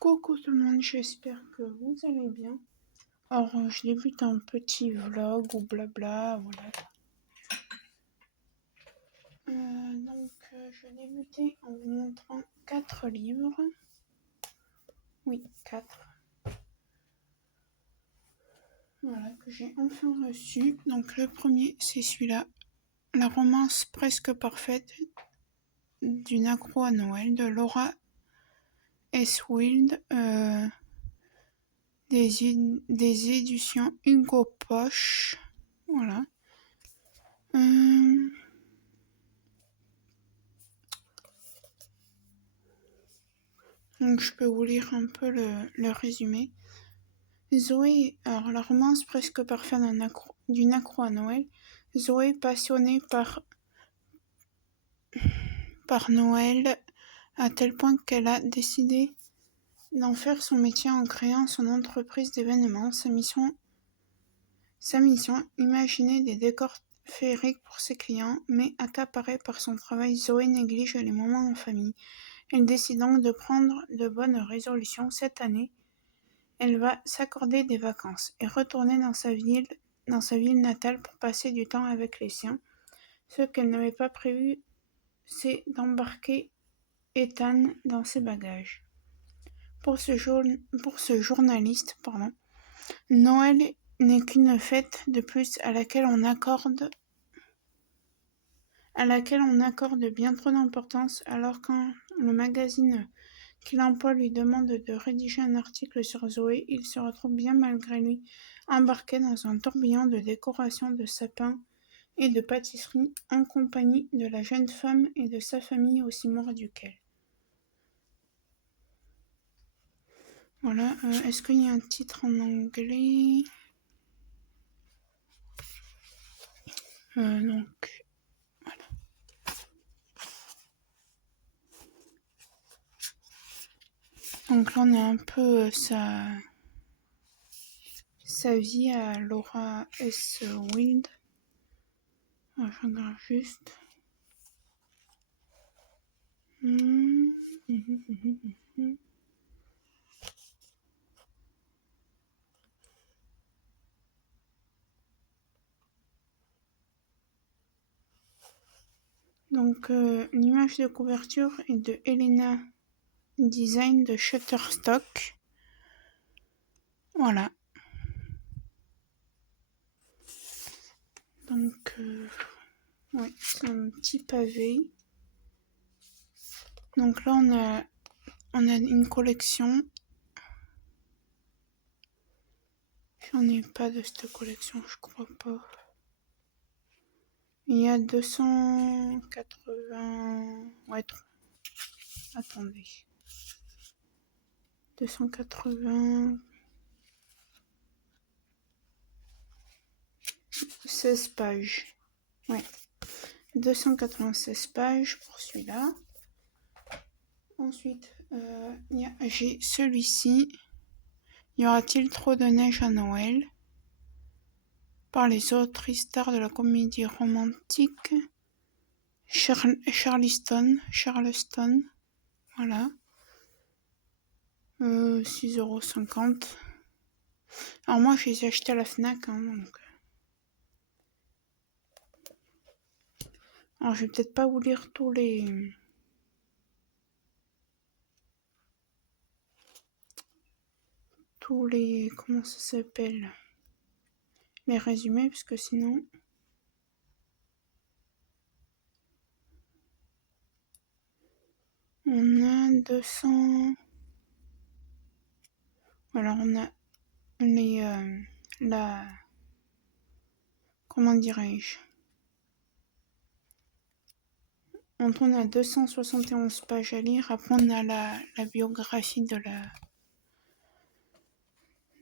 Coucou tout le monde, j'espère que vous allez bien. Alors, je débute un petit vlog ou blabla, voilà. Je vais débuter en vous montrant 4 livres. Oui, 4. Voilà, que j'ai enfin reçu. Donc, le premier, c'est celui-là. La romance presque parfaite d'une accro à Noël de Laura S. Wild. Des éditions Hugo Poche. Voilà. Donc je peux vous lire un peu le résumé. Zoé, alors la romance presque parfaite d'une accro à Noël. Zoé, passionnée par Noël, à tel point qu'elle a décidé d'en faire son métier en créant son entreprise d'événements. Sa mission, imaginer des décors féeriques pour ses clients, mais accaparée par son travail, Zoé néglige les moments en famille. Elle décide donc de prendre de bonnes résolutions cette année. Elle va s'accorder des vacances et retourner dans sa ville natale pour passer du temps avec les siens. Ce qu'elle n'avait pas prévu, c'est d'embarquer Ethan dans ses bagages. Pour ce journaliste, Noël n'est qu'une fête de plus à laquelle on accorde bien trop d'importance, alors quand le magazine qu'il emploie lui demande de rédiger un article sur Zoé, il se retrouve bien malgré lui embarqué dans un tourbillon de décorations de sapins et de pâtisseries en compagnie de la jeune femme et de sa famille aussi mordue qu'elle. Voilà, est-ce qu'il y a un titre en anglais? Donc, voilà. Donc là, on a un peu sa vie à Laura S. Wild. Alors, je regarde juste. Donc, l'image de couverture est de Elena Design de Shutterstock. Voilà. Donc, ouais, c'est un petit pavé. Donc là, on a une collection. J'en ai pas de cette collection, je crois pas. Il y a 280... Ouais, attendez. 280... 16 pages. Ouais. 296 pages pour celui-là. Ensuite, j'ai celui-ci. Y aura-t-il trop de neige à Noël? Par les autrices stars de la comédie romantique Charleston. Voilà. 6,50 €. Alors moi, je les ai achetés à la Fnac. Donc. Alors, je vais peut-être pas vous lire tous les... Comment ça s'appelle? Les résumés, parce que sinon... On a 200... Alors, on a les... Comment dirais-je? On a 271 pages à lire. Après, on a la biographie de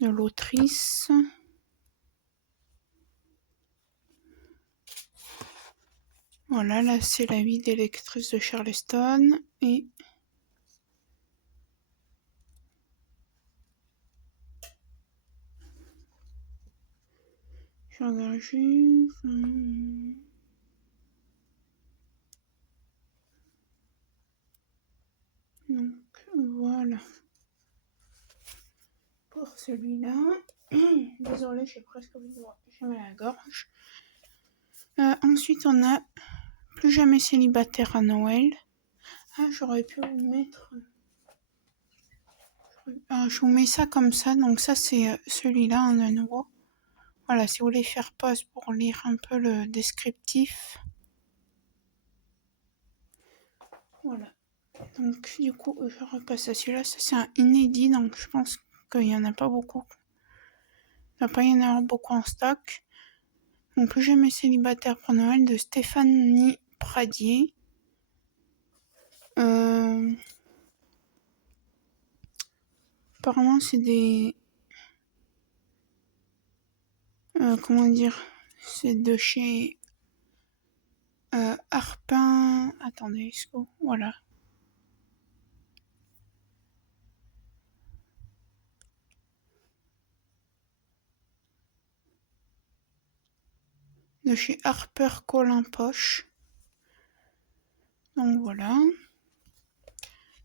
l'autrice. Voilà, là, c'est la vie des lectrices de Charleston. Et... je regarde juste... Donc, voilà. celui-là. Désolée, j'ai presque oublié de voir. J'ai mal à la gorge. Ensuite, on a Plus jamais célibataire à Noël. Ah, j'aurais pu vous mettre... je vous mets ça comme ça. Donc ça, c'est celui-là, en de nouveau. Voilà, si vous voulez faire pause pour lire un peu le descriptif. Voilà. Donc, du coup, je repasse à celui-là. Ça, c'est un inédit, donc je pense qu'il n'y en a pas beaucoup. Il ne va pas y en avoir beaucoup en stock. Donc, Plus jamais célibataire pour Noël de Stéphanie Pradier. Apparemment, c'est des... comment dire? C'est de chez Arpin... Attendez, voilà. De chez Harper Collin Poche. Donc voilà.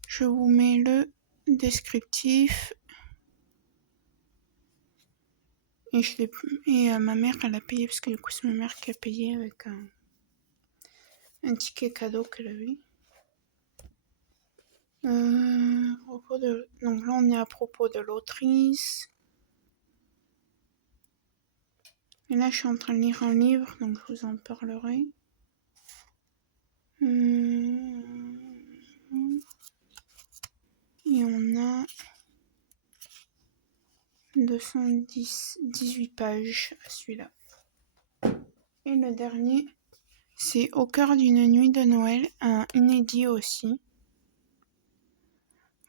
Je vous mets le descriptif. Et ma mère, elle a payé, parce que du coup, c'est ma mère qui a payé avec un ticket cadeau qu'elle a eu. Donc là, on est à propos de l'autrice. Et là, je suis en train de lire un livre, donc je vous en parlerai. Et on a 218 pages à celui-là. Et le dernier, c'est Au cœur d'une nuit de Noël, un inédit aussi.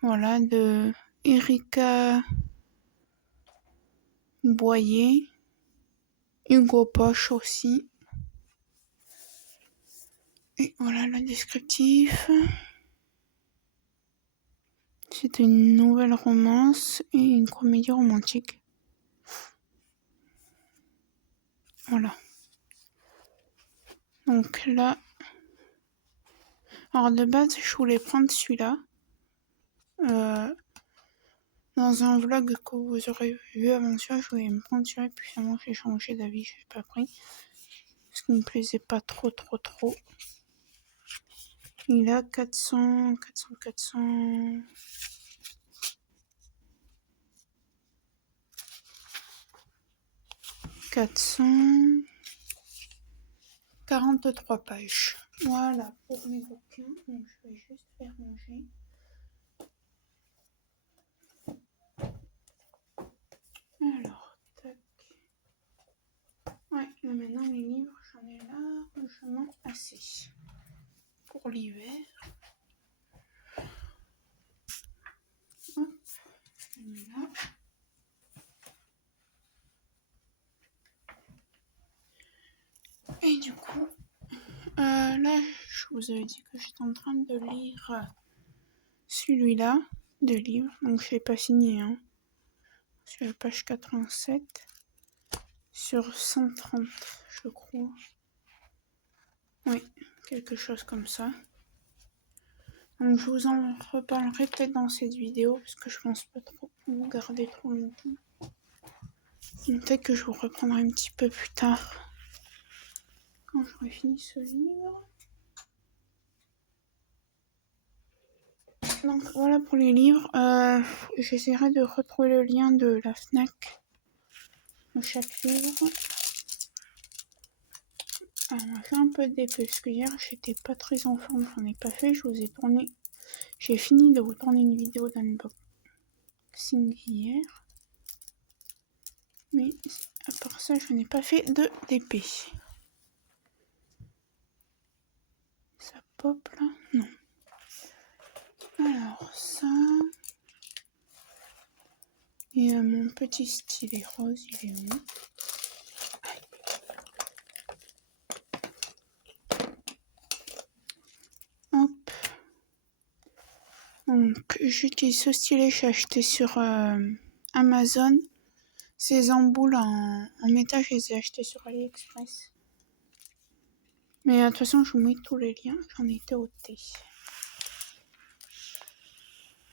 Voilà, de Erika Boyer, Hugo Poche aussi. Et voilà le descriptif. C'est une nouvelle romance et une comédie romantique. Voilà. Donc là, alors de base, je voulais prendre celui-là. Dans un vlog que vous aurez vu avant ça, je voulais me prendre celui-là, puis finalement j'ai changé d'avis, je l'ai pas pris. Parce qu'il me plaisait pas trop. Il a 400... 443 pages. Voilà pour mes bouquins. Donc je vais juste faire ranger. Alors, tac. Ouais, là maintenant les livres, j'en ai largement assez. Pour l'hiver. Hop, je le mets là. Et du coup, là, je vous avais dit que j'étais en train de lire celui-là de livre. Donc je l'ai pas signé, hein. Sur la page 87. Sur 130, je crois. Oui, quelque chose comme ça. Donc je vous en reparlerai peut-être dans cette vidéo, parce que je pense pas trop vous garder trop longtemps. Peut-être que je vous reprendrai un petit peu plus tard, quand j'aurai fini ce livre. Donc voilà pour les livres. J'essaierai de retrouver le lien de la FNAC de chaque livre. Alors, on va faire un peu d'épée, parce que hier j'étais pas très en forme, j'en ai pas fait. J'ai fini de vous tourner une vidéo d'unboxing hier. Mais à part ça, je n'ai pas fait de d'épée. Ça pop là? Non. Alors ça. Et mon petit stylet rose, il est où? Hop. Donc j'utilise ce stylet, j'ai acheté sur Amazon. Ces emboules en métal, je les ai achetés sur AliExpress. Mais de toute façon, je vous mets tous les liens, j'en ai été au thé.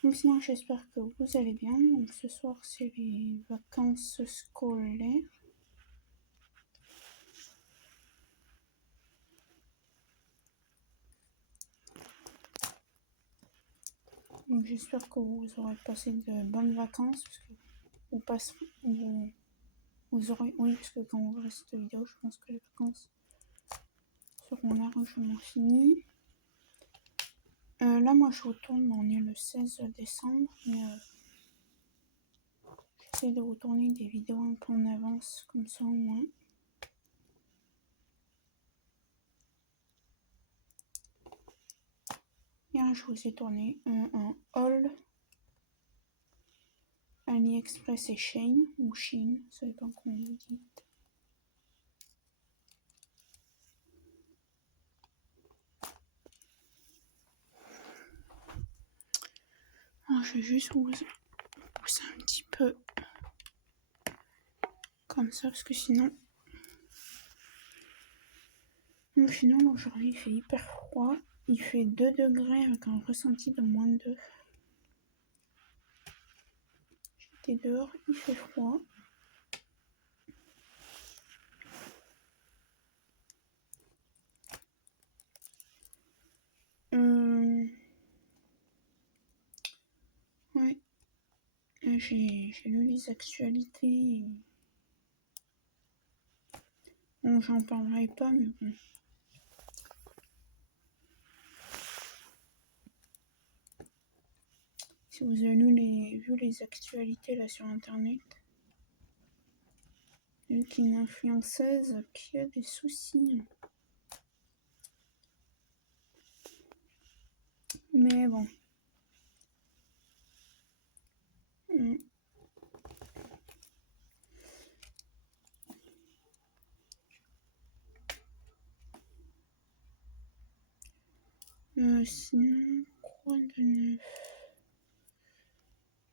Donc sinon, j'espère que vous allez bien. Donc ce soir, c'est les vacances scolaires. Donc j'espère que vous aurez passé de bonnes vacances, parce que vous aurez, oui, parce que quand vous verrez cette vidéo, je pense que les vacances seront largement finies. Là, moi, je retourne, on est le 16 décembre, mais j'essaie de vous tourner des vidéos un peu en avance, comme ça au moins. Hier, je vous ai tourné un haul AliExpress et Shein, ou Shein, ça dépend comment vous dites. Alors, je vais juste vous pousser un petit peu comme ça, parce que sinon... Donc sinon, aujourd'hui, il fait hyper froid. Il fait 2 degrés avec un ressenti de moins 2. J'étais dehors, il fait froid. Ouais. J'ai lu les actualités. Bon, j'en parlerai pas, mais bon. Si vous avez vu les actualités là sur internet, vu qu'une influenceuse qui a des soucis. Mais bon. Sinon, quoi de neuf?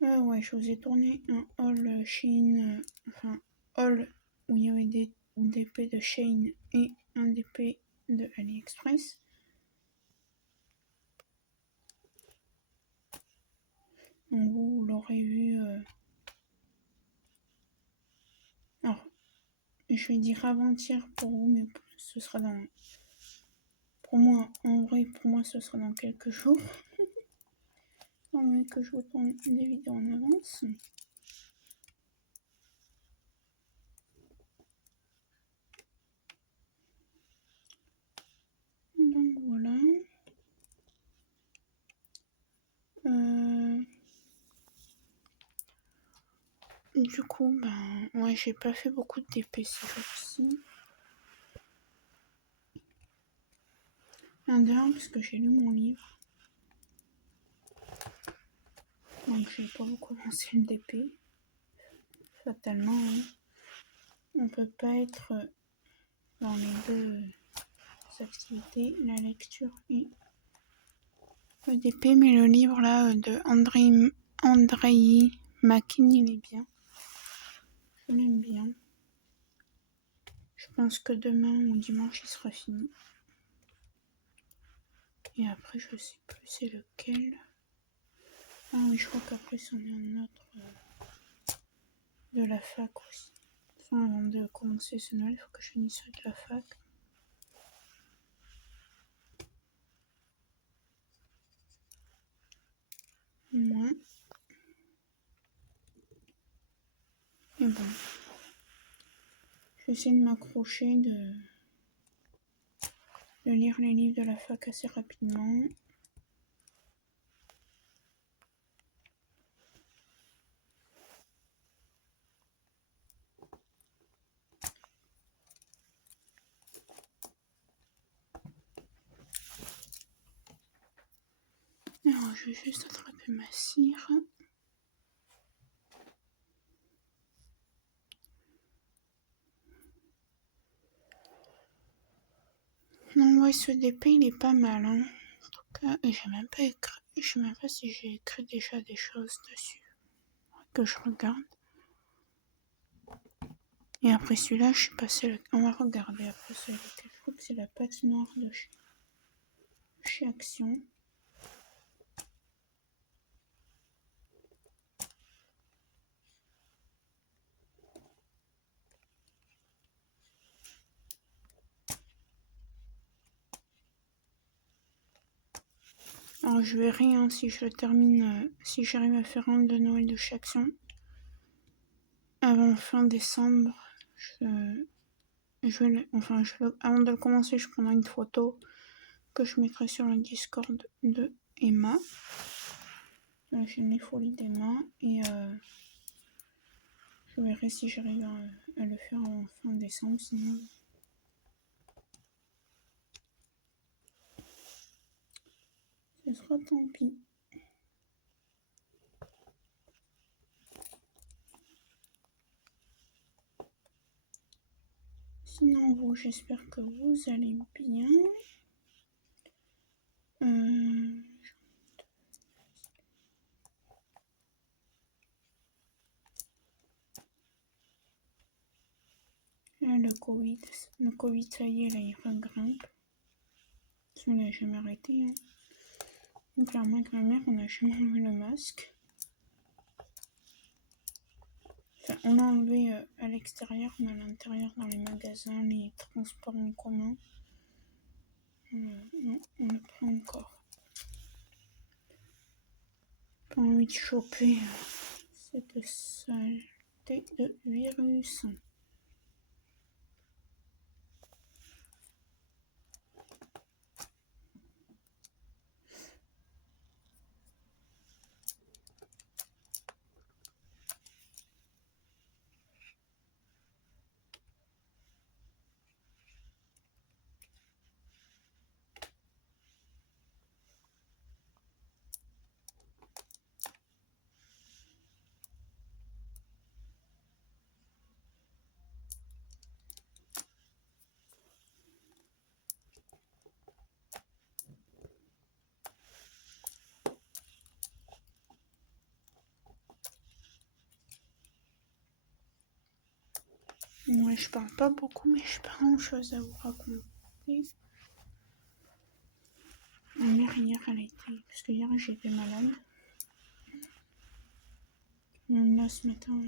Ouais, je vous ai tourné un haul Shein, enfin, haul où il y avait des DP de Shein et un DP de AliExpress. Donc vous l'aurez vu. Alors, je vais dire avant-hier pour vous, mais ce sera dans... Pour moi, en vrai, pour moi, ce sera dans quelques jours. Tant mieux que je vous tourne des vidéos en avance. Donc voilà. Du coup, ben, ouais, j'ai pas fait beaucoup de DP ce jour-ci. D'ailleurs, parce que j'ai lu mon livre. Donc, j'ai pas beaucoup lancé le DP. Fatalement, hein. On peut pas être dans les deux activités, la lecture et le DP, mais le livre là de Andrei Makin, il est bien. Je l'aime bien. Je pense que demain ou dimanche il sera fini. Et après, je sais plus c'est lequel. Ah oui, je crois qu'après, c'en est un autre de la fac aussi. Enfin, avant de commencer ce Noël, il faut que je finisse ceux de la fac. Moins. Et bon. J'essaie de m'accrocher, de lire les livres de la fac assez rapidement. Alors, je vais juste attraper ma cire. Non, ouais, ce DP, il est pas mal, hein. En tout cas, j'ai même pas écrit. Je sais même pas si j'ai écrit déjà des choses dessus. Que je regarde. Et après celui-là, je suis passée... On va regarder après celui-là. Je crois que c'est la patinoire de chez Action. Alors je verrai si je le termine, si j'arrive à faire un de Noël de chaque action. Avant fin décembre, avant de le commencer, je prendrai une photo que je mettrai sur le Discord de Emma, la chaîne Les Folies d'Emma, et je verrai si j'arrive à le faire en fin décembre, sinon ce sera tant pis. Sinon vous, j'espère que vous allez bien. Là, le Covid, ça y est, là, il regrimpe. Il n'a jamais arrêté. Hein. Donc, clairement, avec ma mère, on n'a jamais enlevé le masque. Enfin, on l'a enlevé à l'extérieur, mais à l'intérieur, dans les magasins, les transports en commun. Non, on ne prend encore. Pas envie de choper cette saleté de virus. Moi, je parle pas beaucoup, mais j'ai pas grand chose à vous raconter. Ma mère, hier, elle a été. Parce que hier, j'étais malade. Même là, ce matin,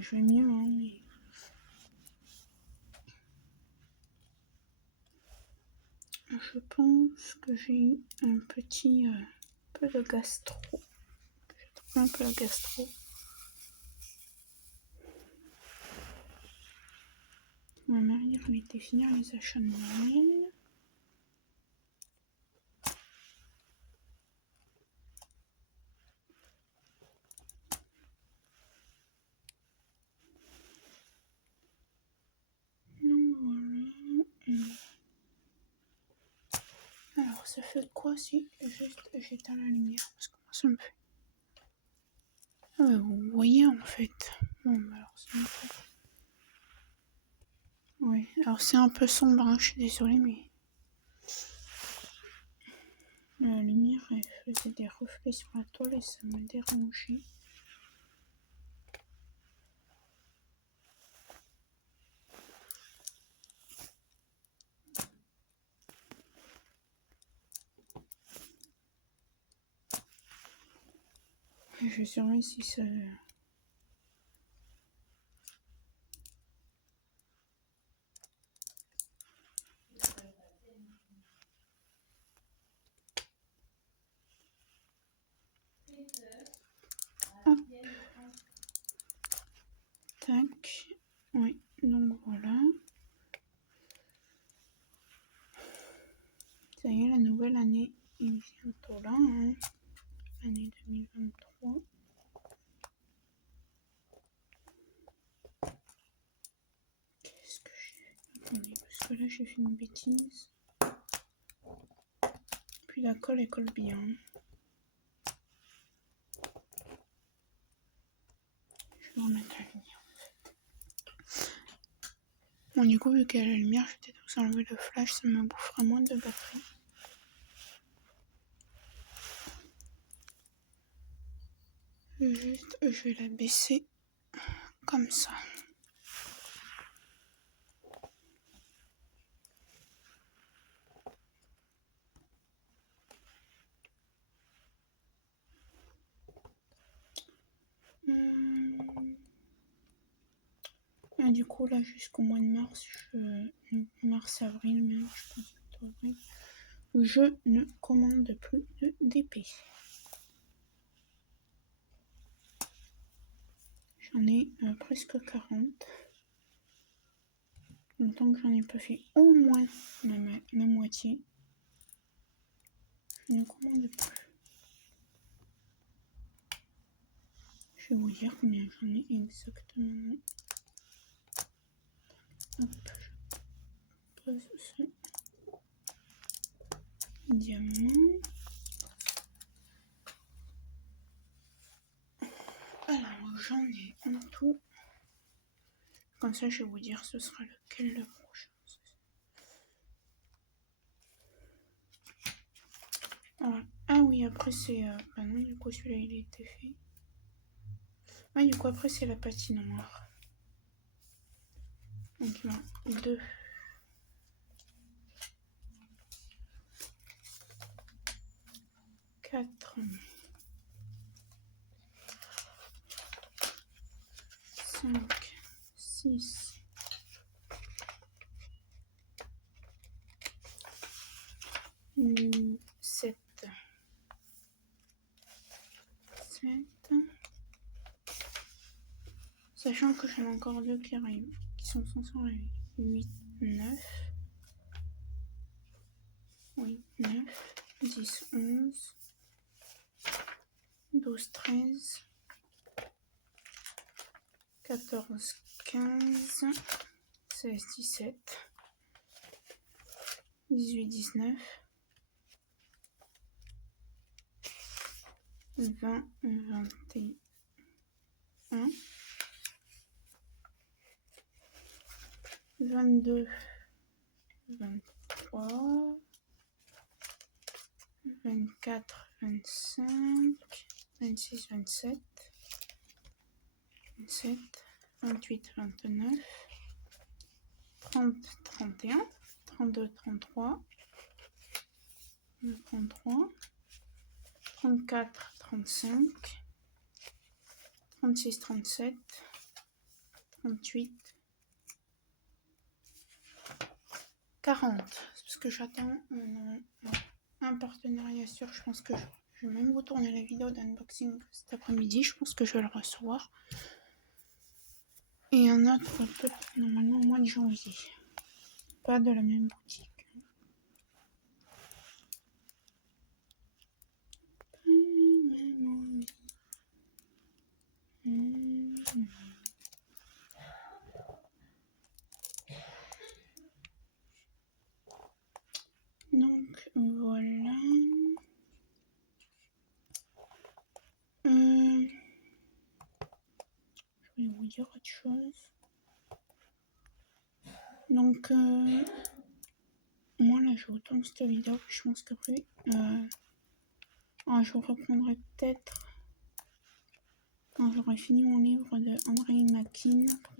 je vais mieux, hein, mais. Je pense que j'ai eu un petit peu de gastro. J'ai trouvé un peu de gastro. Ma mère, hier, elle était finir les achats de Noël. Donc voilà. Alors, ça fait quoi si juste j'éteins la lumière? Parce que moi, ça me fait. Vous voyez en fait. Bon, bah alors c'est un peu. Oui, alors c'est un peu sombre, hein, je suis désolée, mais. La lumière, elle faisait des reflets sur la toile et ça me dérangeait. Je surveille si ça. Hop. Tac. Oui, donc voilà. Ça y est, la nouvelle année est bientôt là, hein. Année 2023. Qu'est-ce que j'ai fait? Attendez, parce que là j'ai fait une bêtise. Puis la colle, elle colle bien. Je vais remettre la lumière en fait. Bon, du coup, vu qu'il y a la lumière, je vais peut-être vous enlever le flash, ça me bouffera moins de batterie. Juste, je vais la baisser comme ça. Et du coup, là, jusqu'au mois de mars, mars-avril même, je pense plutôt avril, je ne commande plus de DP. J'en ai presque 40. Donc tant que j'en ai pas fait au moins la moitié, je ne commande plus. Je vais vous dire combien j'en ai exactement. Hop, je pose ce diamant. Alors j'en ai en tout. Comme ça je vais vous dire ce sera lequel le prochain. Alors, ah oui, après c'est... bah non, du coup celui-là il a été fait. Ah du coup après c'est la patinoire. Donc il y en a 2. 4. 5, 6, 7, 7. Sachant que j'en ai encore 2 qui arrivent, qui sont censés arriver. 8, 9. Oui, 9, 10, 11, 12, 13, 14, 15, 16, 17, 18, 19, 20, 21, 22, 23, 24, 25, 26, 27, 27, 28, 29, 30, 31, 32, 33, 33, 34, 35, 36, 37, 38, 40. C'est parce que j'attends un partenariat sûr. Je pense que je vais même vous tourner la vidéo d'unboxing cet après-midi. Je pense que je vais le recevoir. Et un autre peut-être normalement au mois de janvier. Pas de la même boutique. Donc voilà. Je vais vous dire autre chose. Donc moi là je vous tourne cette vidéo. Je pense qu'après je vous reprendrai peut-être quand j'aurai fini mon livre de André Makin pour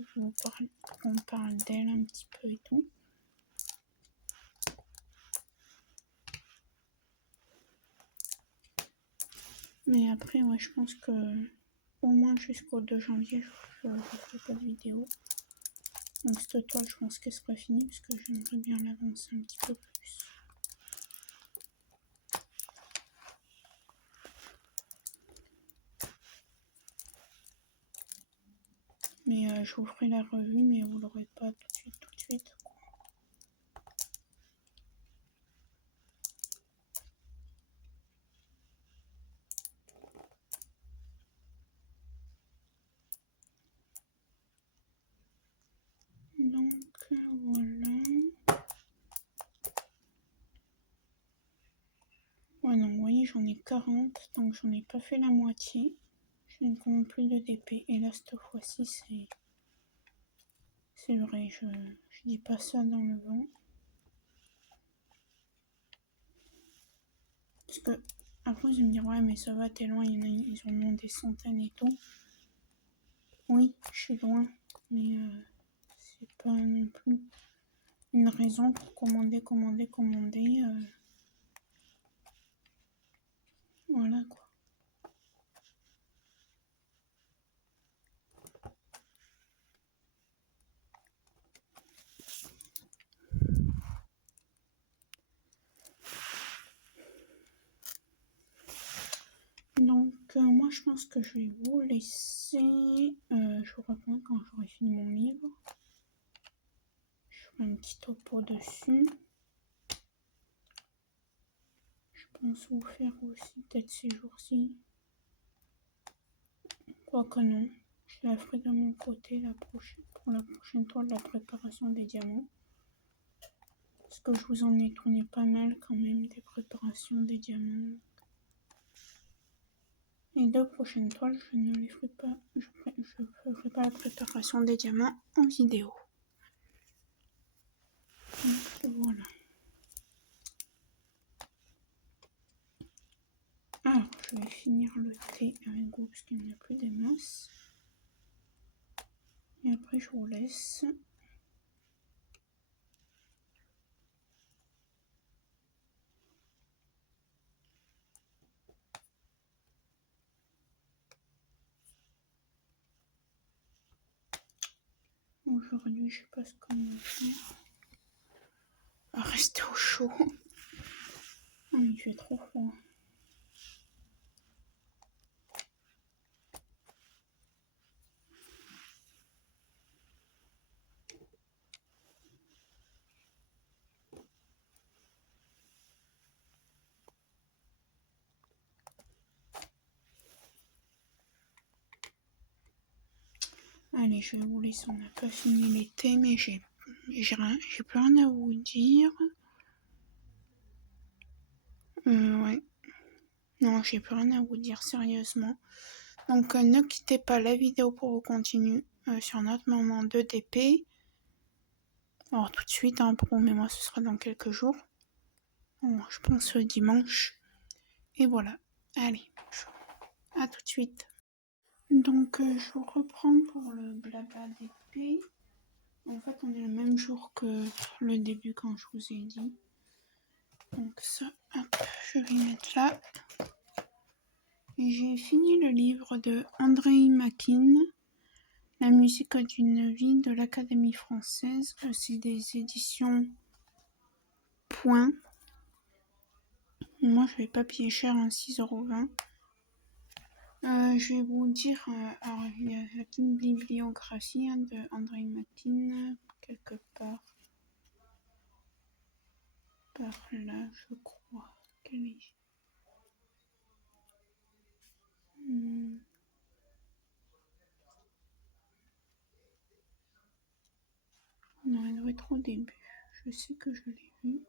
qu'on parle d'elle un petit peu et tout. Mais après, ouais, je pense que au moins jusqu'au 2 janvier, je ne ferai pas de vidéo. Donc cette toile, je pense qu'elle sera finie parce que j'aimerais bien l'avancer un petit peu plus. Mais je vous ferai la revue, mais vous l'aurez pas tout de suite. Donc voilà. Ouais non, vous voyez, j'en ai 40, donc j'en ai pas fait la moitié. Je ne compte plus de DP. Et là, cette fois-ci, c'est vrai, je dis pas ça dans le vent. Parce que après, je vais me dire, ouais, mais ça va, t'es loin, ils en ont des centaines et tout. Oui, je suis loin, mais c'est pas non plus une raison pour commander. Voilà quoi. moi je pense que je vais vous laisser. Je vous reprends quand j'aurai fini mon livre. Je ferai un petit topo dessus. Je pense vous faire aussi peut-être ces jours-ci. Quoique non, je la ferai de mon côté pour la prochaine toile de la préparation des diamants. Parce que je vous en ai tourné pas mal quand même des préparations des diamants. Les 2 prochaines toiles, je ne les ferai pas. Je ferai pas la préparation des diamants en vidéo. Donc voilà. Alors, je vais finir le thé avec vous parce qu'il n'y en a plus des masses. Et après, je vous laisse. Aujourd'hui, je sais pas ce qu'on va faire. Rester au chaud. Oh, il fait trop froid. Allez, je vais vous laisser. On n'a pas fini l'été, mais j'ai plus rien à vous dire. Ouais. Non, j'ai plus rien à vous dire sérieusement. Donc ne quittez pas la vidéo pour vous continuer sur notre moment de DP. Alors tout de suite, pour vous, mais moi ce sera dans quelques jours. Bon, je pense dimanche. Et voilà. Allez, à tout de suite. Donc je vous reprends pour le blabla DP. En fait, on est le même jour que le début quand je vous ai dit. Donc ça, hop, je vais mettre là. J'ai fini le livre de André Makin, La musique d'une vie de l'Académie française. C'est des éditions Point. Moi, je vais pas payer cher, 6,20 €. Je vais vous dire, alors il y a une bibliographie de André Makin, quelque part par là, je crois. Quelle est... Non, elle doit être au début. Je sais que je l'ai vu.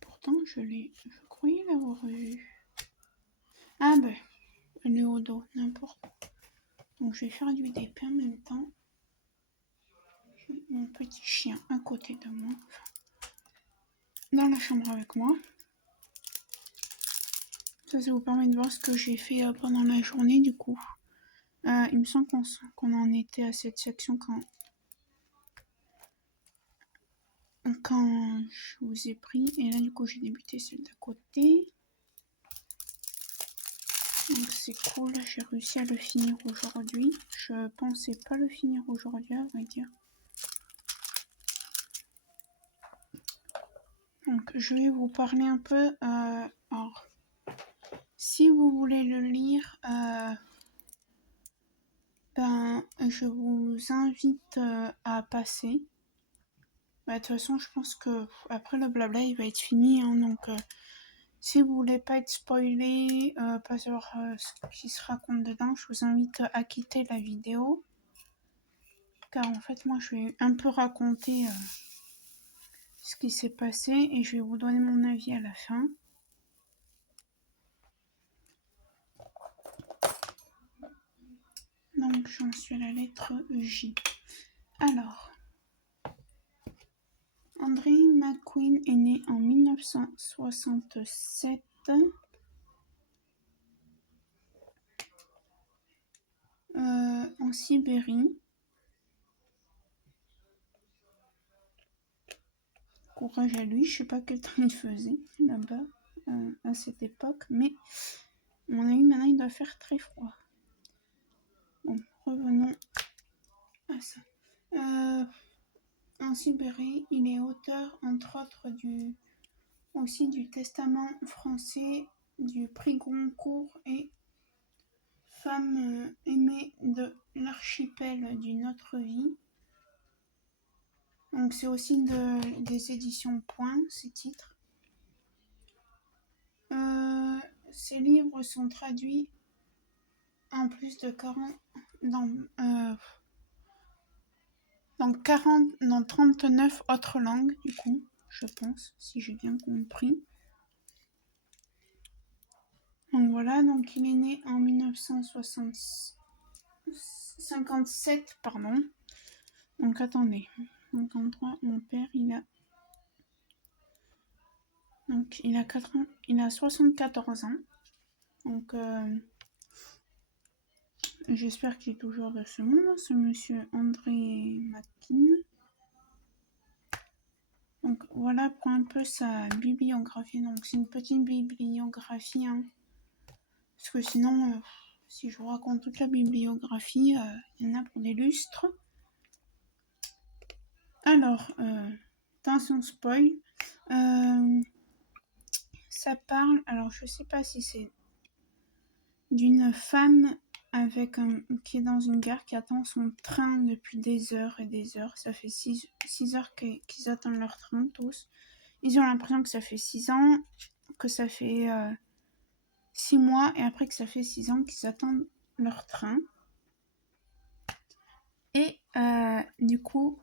Pourtant, je croyais l'avoir vu. Ah ben, elle est au dos, n'importe. Donc, je vais faire du DP en même temps. J'ai mon petit chien à côté de moi, dans la chambre avec moi. Ça vous permet de voir ce que j'ai fait pendant la journée, du coup. Il me semble qu'on en était à cette section quand je vous ai pris. Et là, du coup, j'ai débuté celle d'à côté. Donc c'est cool, j'ai réussi à le finir aujourd'hui. Je pensais pas le finir aujourd'hui, à vrai dire. Donc je vais vous parler un peu. Alors, si vous voulez le lire, je vous invite à passer. De toute façon, je pense que après le blabla, il va être fini. Donc, si vous voulez pas être spoilé, pas savoir ce qui se raconte dedans, je vous invite à quitter la vidéo. Car en fait, moi, je vais un peu raconter ce qui s'est passé et je vais vous donner mon avis à la fin. Donc, j'en suis à la lettre J. Alors, André McQueen est né en 1967 en Sibérie. Courage à lui, je sais pas quel temps il faisait là-bas à cette époque, mais à mon avis maintenant il doit faire très froid. Bon, revenons à ça. En Sibérie, il est auteur entre autres du aussi du Testament français, du prix Goncourt et Femme aimée de l'archipel d'une autre vie. Donc c'est aussi des éditions Point, ces titres. Ces livres sont traduits en plus de 40 dans 39 autres langues, du coup, je pense, si j'ai bien compris. Donc voilà, donc il est né en 1957, pardon. Donc attendez, 53, mon père, il a 74 ans. Donc j'espère qu'il est toujours de ce monde, ce monsieur André Makin. Donc voilà pour un peu sa bibliographie. Donc c'est une petite bibliographie, hein. Parce que sinon, si je vous raconte toute la bibliographie, il y en a pour des lustres. Alors, attention spoil. Ça parle, alors je sais pas si c'est d'une femme qui est dans une gare, qui attend son train depuis des heures et des heures. Ça fait 6 heures qu'ils attendent leur train tous. Ils ont l'impression que ça fait 6 ans, que ça fait 6 mois, et après que ça fait 6 ans qu'ils attendent leur train. Et du coup,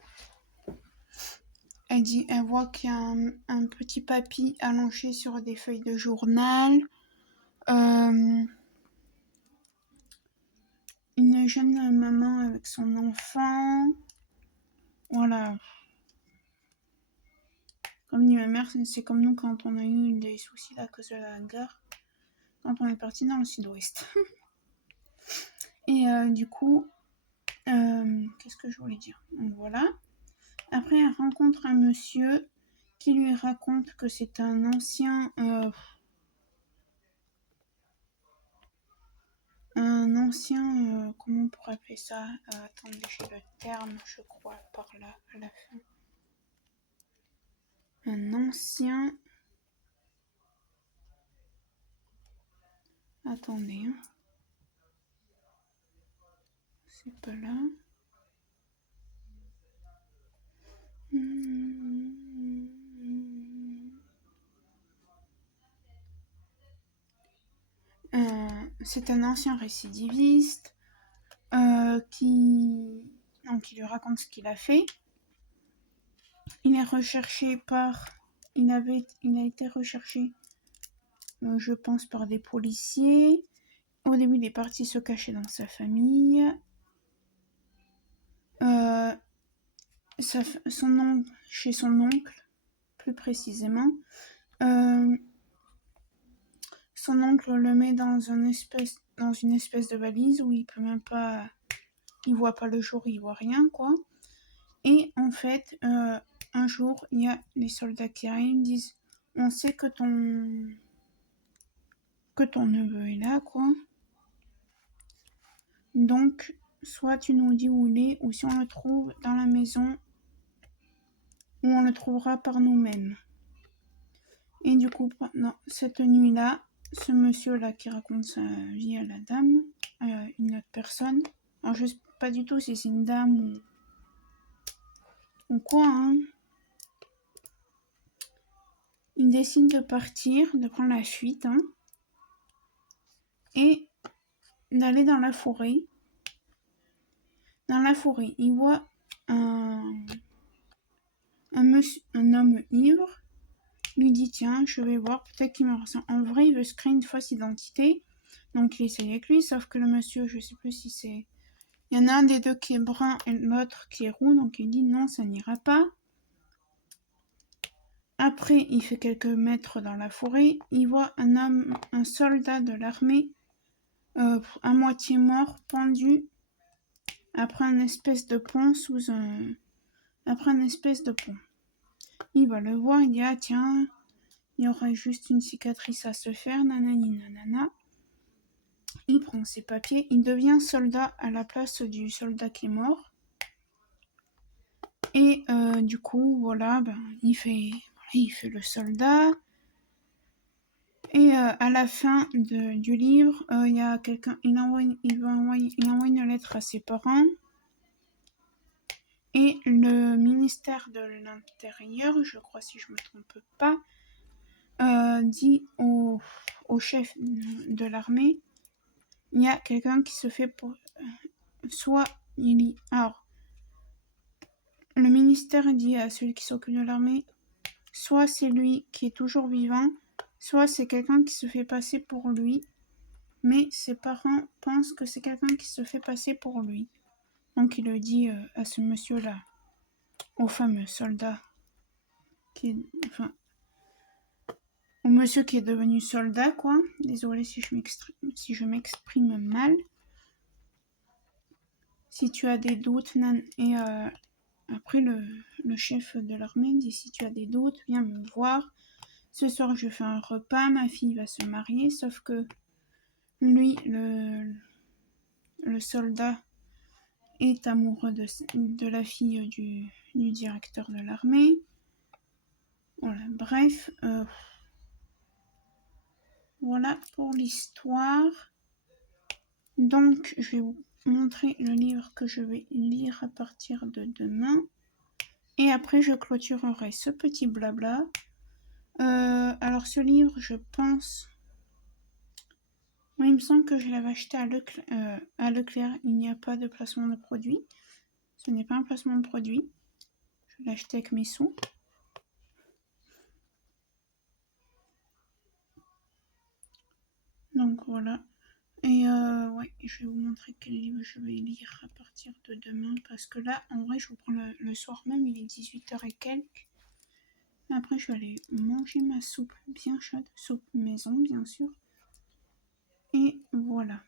elle voit qu'il y a un petit papy allongé sur des feuilles de journal. Une jeune maman avec son enfant. Voilà. Comme dit ma mère, c'est comme nous quand on a eu des soucis à cause de la gare, quand on est parti dans le sud-ouest. Et du coup, qu'est-ce que je voulais dire? Donc voilà. Après, elle rencontre un monsieur qui lui raconte que c'est un ancien... comment on pourrait appeler ça? Attendez, j'ai le terme, je crois, par là, à la fin. Un ancien... Attendez, hein. C'est pas là. C'est un ancien récidiviste qui lui raconte ce qu'il a fait. Il est recherché par... Il a été recherché, je pense, par des policiers. Au début, il est parti se cacher dans sa famille. Chez son oncle, plus précisément. Son oncle le met dans une espèce de valise où il peut même pas... Il voit pas le jour, il voit rien, quoi. Et en fait, un jour, il y a les soldats qui arrivent, ils disent « On sait que ton neveu est là, quoi. Donc, soit tu nous dis où il est, ou si on le trouve dans la maison, ou on le trouvera par nous-mêmes. » Et du coup, pendant cette nuit-là, ce monsieur-là qui raconte sa vie à la dame, une autre personne, alors je sais pas du tout si c'est une dame ou quoi, hein. Il décide de partir, de prendre la fuite, hein, et d'aller dans la forêt. Dans la forêt, il voit un homme ivre. Il lui dit tiens, je vais voir, peut-être qu'il me ressemble. En vrai, il veut se créer une fausse identité. Donc il essaye avec lui, sauf que le monsieur, je sais plus si c'est... Il y en a un des deux qui est brun et l'autre qui est roux, donc il dit non, ça n'ira pas. Après, il fait quelques mètres dans la forêt, il voit un soldat de l'armée, à moitié mort, pendu, après un espèce de pont Il va le voir, il dit ah tiens, il y aurait juste une cicatrice à se faire, nanani nanana. Il prend ses papiers, il devient soldat à la place du soldat qui est mort. Et du coup, voilà, il fait le soldat. Et à la fin du livre, il y a quelqu'un, il envoie une lettre à ses parents. Et le ministère de l'Intérieur, je crois si je me trompe pas, dit au chef de l'armée, il y a quelqu'un qui se fait pour... soit il y... Alors, le ministère dit à celui qui s'occupe de l'armée, soit c'est lui qui est toujours vivant, soit c'est quelqu'un qui se fait passer pour lui, mais ses parents pensent que c'est quelqu'un qui se fait passer pour lui. Donc il le dit à ce monsieur-là, au fameux soldat, au monsieur qui est devenu soldat, quoi. Désolée si je m'exprime mal. Si tu as des doutes, et après le chef de l'armée dit, si tu as des doutes, viens me voir. Ce soir, je fais un repas, ma fille va se marier, sauf que lui, le soldat, est amoureux de la fille du directeur de l'armée. Voilà, bref, voilà pour l'histoire. Donc, je vais vous montrer le livre que je vais lire à partir de demain. Et après, je clôturerai ce petit blabla. Alors, ce livre, je pense... Oui, il me semble que je l'avais acheté à Leclerc. Il n'y a pas de placement de produit. Ce n'est pas un placement de produit. Je l'ai acheté avec mes sous. Donc, voilà. Et ouais, je vais vous montrer quel livre je vais lire à partir de demain. Parce que là, en vrai, je vous prends le soir même. Il est 18h et quelques. Après, je vais aller manger ma soupe bien chaude. Soupe maison, bien sûr. Et voilà.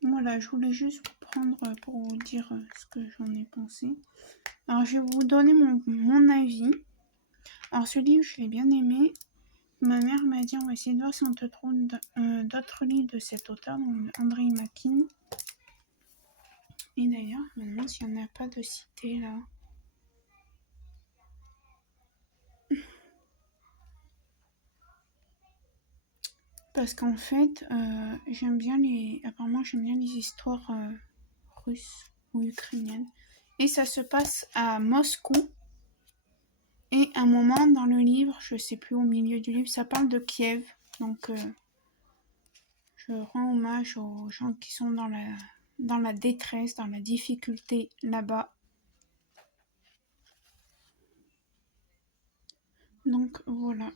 Voilà, je voulais juste vous prendre pour vous dire ce que j'en ai pensé. Alors, je vais vous donner mon avis. Alors, ce livre, je l'ai bien aimé. Ma mère m'a dit, on va essayer de voir si on te trouve d'autres livres de cet auteur, André Makin. Et d'ailleurs, je me demande s'il n'y en a pas de cité là. Parce qu'en fait, apparemment, j'aime bien les histoires russes ou ukrainiennes. Et ça se passe à Moscou. Et à un moment dans le livre, je sais plus, au milieu du livre, ça parle de Kiev. Donc, je rends hommage aux gens qui sont dans la détresse, dans la difficulté là-bas. Donc, voilà.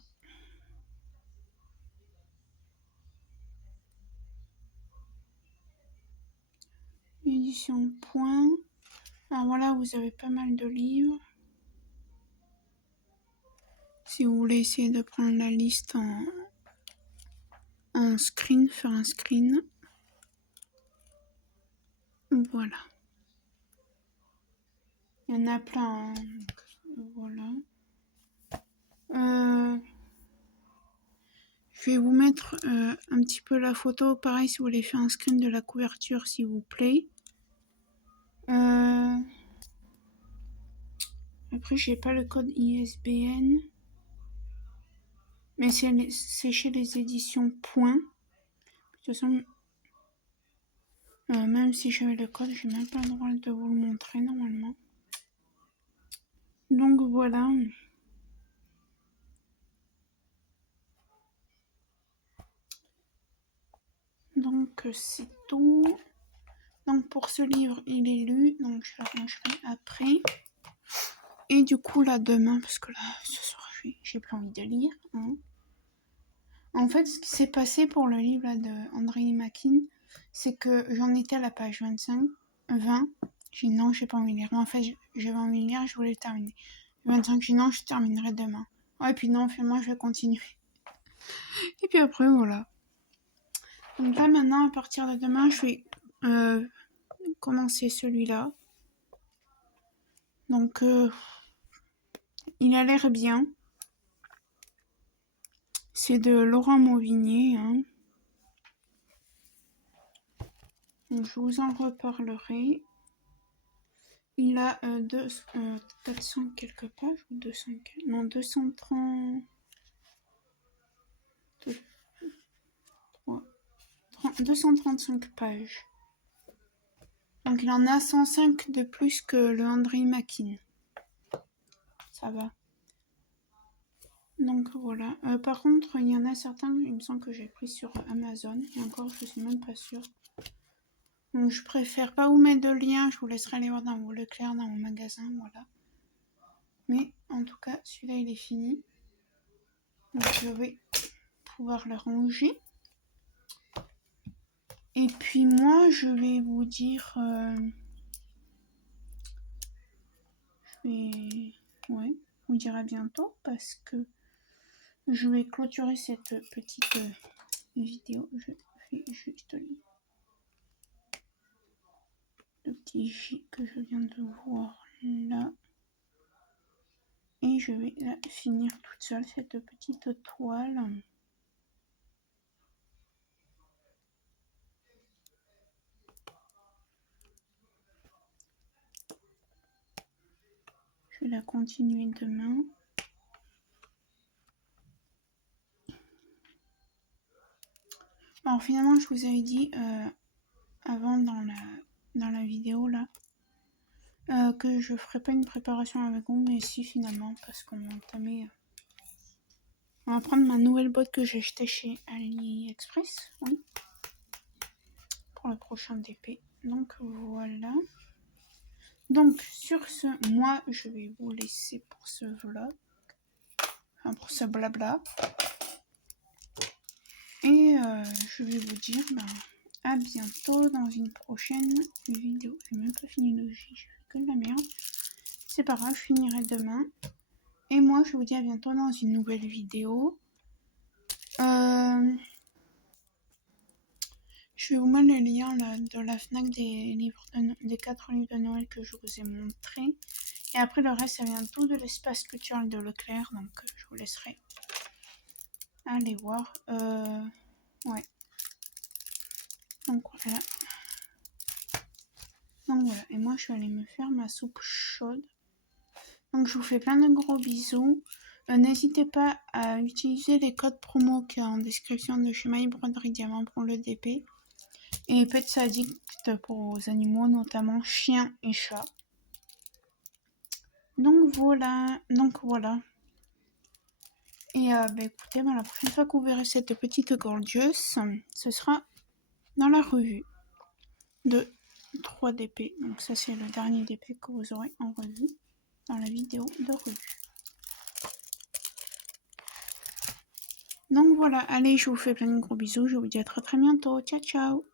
Édition Point. Alors voilà, vous avez pas mal de livres. Si vous voulez essayer de prendre la liste en screen, faire un screen. Voilà. Il y en a plein. Donc, voilà. Je vais vous mettre un petit peu la photo. Pareil, si vous voulez faire un screen de la couverture, s'il vous plaît. Après, j'ai pas le code ISBN. Mais c'est chez les éditions Point. De toute façon, même si j'avais le code, j'ai même pas le droit de vous le montrer normalement. Donc voilà. Donc c'est tout. Donc pour ce livre, il est lu. Donc je le rangerai après. Et du coup là demain, parce que là ce soir j'ai plus envie de lire. Hein. En fait, ce qui s'est passé pour le livre là, de André Makin, c'est que j'en étais à la page 20. J'ai dit non, j'ai pas envie de lire. Mais en fait, j'avais envie de lire, je voulais le terminer. 25, j'ai dit non, je terminerai demain. Ouais, puis non, finalement, je vais continuer. Et puis après, voilà. Donc là, maintenant, à partir de demain, je vais commencer celui-là. Donc, il a l'air bien. C'est de Laurent Mauvigné. Hein. Donc, je vous en reparlerai. Il a 400 quelques pages ou 200 non 230 235 pages. Donc il en a 105 de plus que le Henry Mackin. Ça va. Donc voilà. Par contre, il y en a certains, il me semble que j'ai pris sur Amazon. Et encore, je suis même pas sûre. Donc je préfère pas vous mettre de lien. Je vous laisserai aller voir dans Leclerc, dans mon magasin. Voilà. Mais en tout cas, celui-là, il est fini. Donc je vais pouvoir le ranger. Et puis moi, je vais vous dire... vous dire à bientôt parce que je vais clôturer cette petite vidéo. Je fais juste le petit J que je viens de voir là. Et je vais la finir toute seule, cette petite toile. Je vais la continuer demain. Alors finalement, je vous avais dit avant dans la vidéo là que je ferais pas une préparation avec vous, mais si finalement, parce qu'on va entamer... on va prendre ma nouvelle botte que j'ai achetée chez AliExpress, oui, pour le prochain DP. Donc voilà. Donc sur ce, moi je vais vous laisser pour ce vlog, enfin pour ce blabla. Et je vais vous dire à bientôt dans une prochaine vidéo. J'ai même pas fini le J, je fais que de la merde. C'est pas grave, je finirai demain. Et moi je vous dis à bientôt dans une nouvelle vidéo. Je vais vous mettre le lien là, de la FNAC des 4 livres de Noël que je vous ai montré. Et après le reste ça vient tout de l'espace culturel de Leclerc. Donc je vous laisserai aller voir. Ouais. Donc voilà. Donc voilà, et moi je vais aller me faire ma soupe chaude. Donc je vous fais plein de gros bisous. N'hésitez pas à utiliser les codes promo qu'il y a en description de chez My Broderie Diamant pour le DP. Et Pets Addict pour vos animaux, notamment chiens et chats. Donc voilà. Et écoutez, la prochaine fois que vous verrez cette petite gorgeous, ce sera dans la revue de 3 DP. Donc ça c'est le dernier DP que vous aurez en revue dans la vidéo de revue. Donc voilà, allez, je vous fais plein de gros bisous, je vous dis à très bientôt, ciao ciao.